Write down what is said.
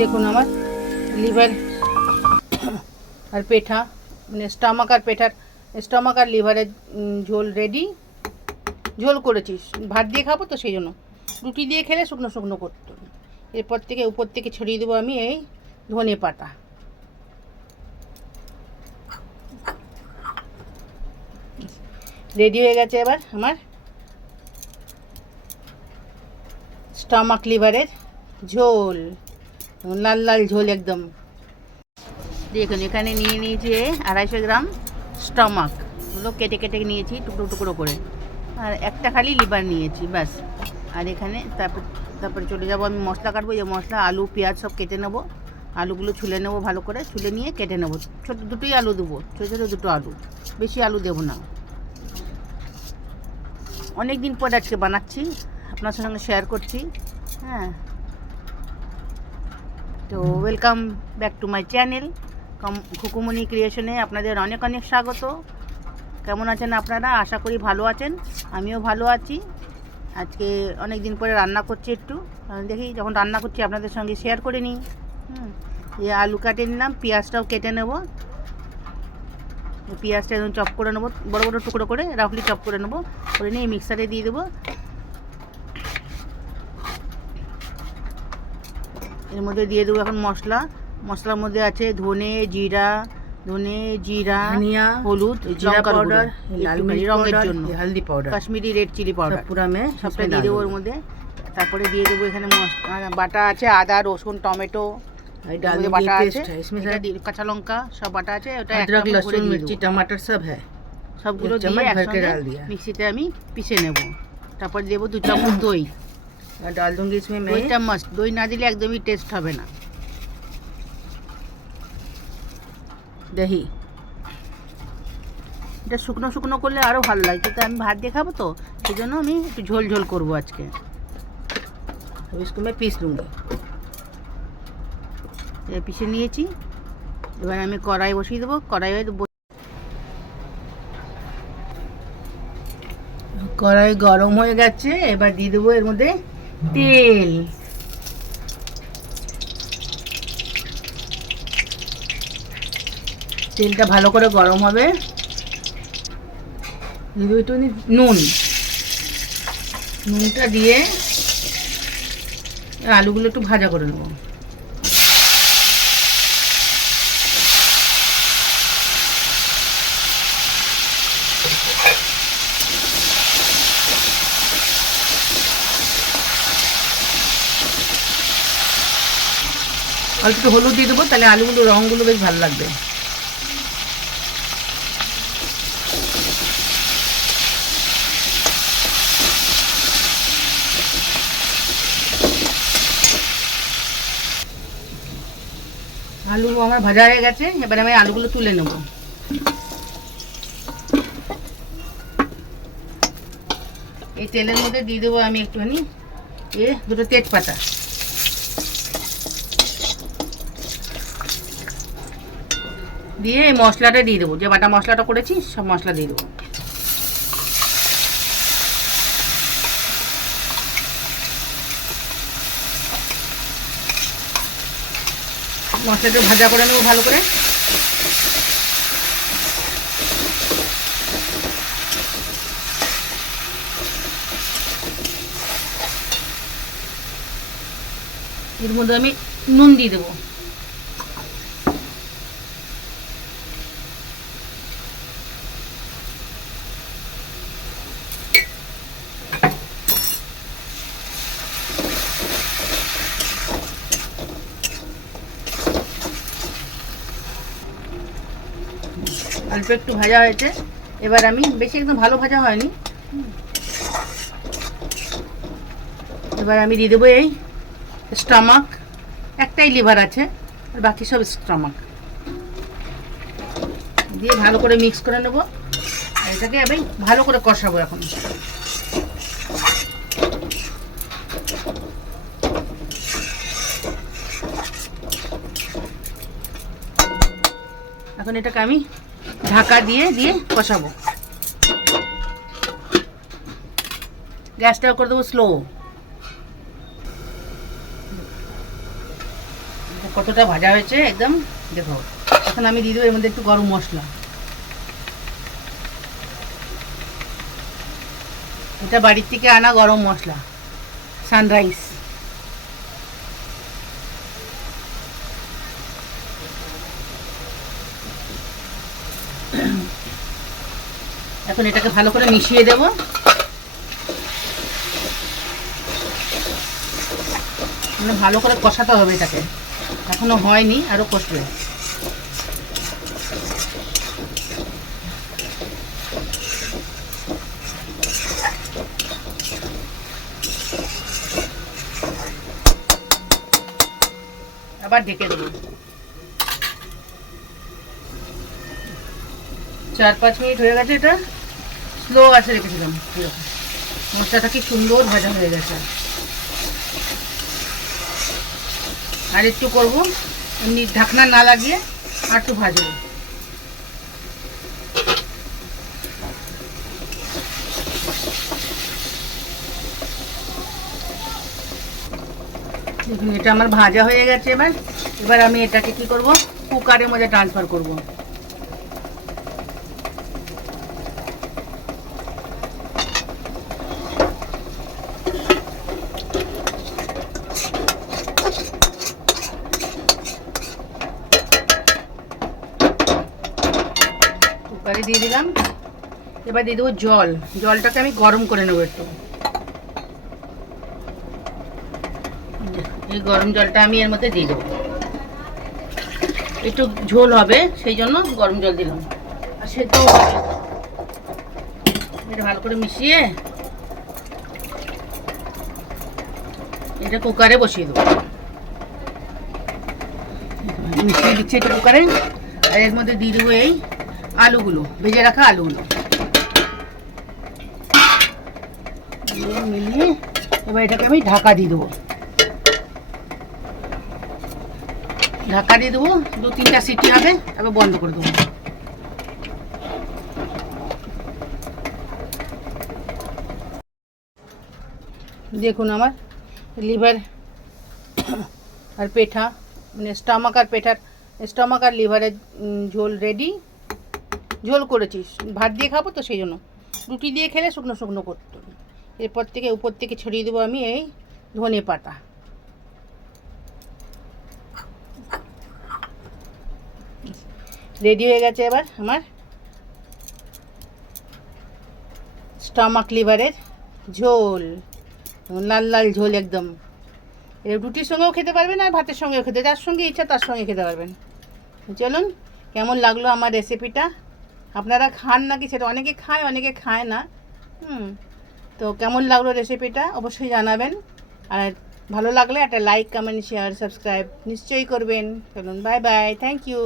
দেখুন আমার লিভার আর পেঠা মানে স্টমাক আর পেঠার স্টমাক আর লিভারের ঝোল রেডি ঝোল করেছি, ভাত দিয়ে খাব তো সেই জন্য। রুটি দিয়ে খেলে শুকনো শুকনো করতে। এরপর থেকে, উপর থেকে ছড়িয়ে দেবো আমি এই ধনে পাতা। রেডি হয়ে গেছে এবার আমার স্টমাক লিভারের ঝোল। লাল লাল ঝোল একদম। দেখুন, এখানে নিয়ে নিয়েছি আড়াইশো গ্রাম স্টমাক। ওগুলো কেটে কেটে নিয়েছি, টুকরো টুকরো করে। আর একটা খালি লিভার নিয়েছি, ব্যাস। আর এখানে তারপর, তারপরে চলে যাব, আমি মশলা কাটবো যে মশলা, আলু, পেঁয়াজ সব কেটে নেব। আলুগুলো ছুলে নেব ভালো করে, ছুলে নিয়ে কেটে নেব। ছোটো, দুটোই আলু দেবো, ছোটো ছোটো দুটো আলু। বেশি আলু দেবো না। অনেক দিন পর আজকে বানাচ্ছি, আপনার সঙ্গে শেয়ার করছি। হ্যাঁ। তো welcome back to my channel কম খুকুমনি ক্রিয়েশনে আপনাদের অনেক অনেক স্বাগত। কেমন আছেন আপনারা? আশা করি ভালো আছেন। আমিও ভালো আছি। আজকে অনেক দিন পরে রান্না করছি একটু। দেখি যখন রান্না করছি আপনাদের সঙ্গে শেয়ার করে নিই। হুম, এই আলু কাটে নিলাম, পেঁয়াজটাও কেটে নেব। পেঁয়াজটা চপ করে নেব। বড়ো বড়ো টুকরো করে রাফলি চপ করে নেব। করে নিয়ে মিক্সারে দিয়ে দেবো। এর মধ্যে দিয়ে দেবো এখন মশলা মশলার মধ্যে আছে ধনে জিরা ধনে জিরা धनिया হলুদ जीरा লঙ্কার पाउडर গুঁড়ো, लाल একটুখানি मिर्च রঙের पाउडर জন্য ये हल्दी powder Kashmiri red chilli powder सब पूरा मैं সবটা इसमें দিয়ে डाल দেবো ওর दूंगी। মধ্যে তারপরে দিয়ে দেবো এখানে মশ- আর বাটা আছে আদা রসুন টমেটো ये এর डाल মধ্যে दूंगी বাটা আছে पेस्ट है इसमें এটা सब দিয়ে- কাঁচা লঙ্কা সব বাটা আছে ওটা একটা अदरक করে लहसुन দিয়ে मिर्ची দেবো। टमाटर सब है সবগুলো এক দিয়ে চামচ ভর কে একসঙ্গে ডাল দিয়া। মিক্সিতে আমি পিষে নেব তারপর দেবো দু চামচ দই और डाल दूंगी इसमें मैं দইটা মাস্ট দই না দিলে একদমই টেস্ট হবে না दही এটা শুকনো শুকনো করলে আরও ভালো লাগে কিন্তু আমি ভাত দিয়ে খাবো তো সেই জন্য আমি একটু ঝোল ঝোল করবো আজকে अब इसको मैं पीस लूंगी এ পিষে নিয়েছি এবার আমি কড়াই বসিয়ে দেবো কড়াইয়ে ব- কড়াই গরম হয়ে গেছে এবার দিয়ে দেবো এর মধ্যে তেল। তেলটা ভালো করে গরম হবে। দুইটুনি নুন। নুনটা দিয়ে আলুগুলো একটু ভাজা করে নেব। অল্প একটু হলুদ দিয়ে দেবো, তাহলে আলুগুলো, রঙগুলো বেশ ভালো লাগবে। আলু আমার ভাজা হয়ে গেছে, এবারে আমি আলুগুলো তুলে নেব। এই তেলের মধ্যে দিয়ে দেবো আমি একটুখানি, এ, দুটো তেজপাতা। দিয়ে এই মশলাটা দিয়ে দেবো। যে বাটা মশলাটা করেছি সব মশলা দিয়ে দেবো। মশলাটা ভাজা করে নেব ভালো করে। এর মধ্যে আমি নুন দিয়ে দেবো। অল্প একটু ভাজা হয়েছে। এবার আমি বেশি একদম ভালো ভাজা হয়নি। এবার আমি দিয়ে দেবো এই স্টমাক। একটাই লিভার আছে, আর বাকি সব স্টমাক। দিয়ে ভালো করে মিক্স করে নেব। এটাকে আমি ভালো করে কষাবো এখন। এখন এটাকে আমি ঢাকা দিয়ে দিয়ে কষাবো। গ্যাসটা করে দেবো স্লো কতটা ভাজা হয়েছে একদম, দেখো। এখন আমি দিয়ে দেবো এর মধ্যে একটু গরম মশলা। এটা বাড়ির থেকে আনা গরম মশলা সানরাইজ এখন এটাকে ভালো করে মিশিয়ে দেব। মানে ভালো করে কষাতে হবে এটাকে। এখনও হয়নি, আরও কষবে। আবার ঢেকে দেবো। চার পাঁচ মিনিট হয়ে গেছে এটা। স্লো আছে রেখেছিলাম। মশলাটা কি সুন্দর ভাজা হয়ে গেছে। আর একটু করব, এমনি ঢাকনা না লাগিয়ে আর একটু ভাজবো। এটা আমার ভাজা হয়ে গেছে এবার। এবার আমি এটাকে কি করব? কুকারের মধ্যে ট্রান্সফার করব। কুকারে দিয়ে দিলাম। এবার দিয়ে দেবো জল। জলটাকে আমি গরম করে নেব একটু। এই গরম জলটা আমি এর মধ্যে দিয়ে দেবো। একটু ঝোল হবে, সেই জন্য গরম জল দিলাম। আর হবে। এটা ভালো করে মিশিয়ে এটা কুকারে বসিয়ে দেবো। মিশিয়ে দিচ্ছি এটা কুকারে। আর এর মধ্যে দিয়ে দেবো এই আলুগুলো, ভেজে রাখা আলুগুলো। মিলিয়ে এবার এটাকে আমি ঢাকা দিয়ে দেবো। ঢাকা দিয়ে দেবো, দু তিনটা সিটি হবে তারপর বন্ধ করে দেবো। দেখুন আমার লিভার আর পেঠা মানে স্টমাক আর পেঠার, স্টমাক আর লিভারের ঝোল রেডি ঝোল করেছি ভাত দিয়ে খাব তো সেই জন্য। রুটি দিয়ে খেলে শুকনো শুকনো করতে। এরপর থেকে উপর থেকে ছড়িয়ে দেবো আমি এই ধনে পাতা। রেডি হয়ে গেছে এবার আমার স্টমাক লিভারের ঝোল। লাল লাল ঝোল একদম। রুটির সঙ্গেও খেতে পারবেন আর ভাতের সঙ্গেও খেতে যার সঙ্গে ইচ্ছা তার সঙ্গে খেতে পারবেন। চলুন, কেমন লাগল আমার রেসিপিটা আপনারা খান নাকি সেটা অনেকে খায় অনেকে খায় না। হুম, তো কেমন লাগল রেসিপিটা অবশ্যই জানাবেন। আর ভালো লাগলে একটা লাইক কমেন্ট শেয়ার সাবস্ক্রাইব নিশ্চয়ই করবেন। চলুন বাই বাই থ্যাংক ইউ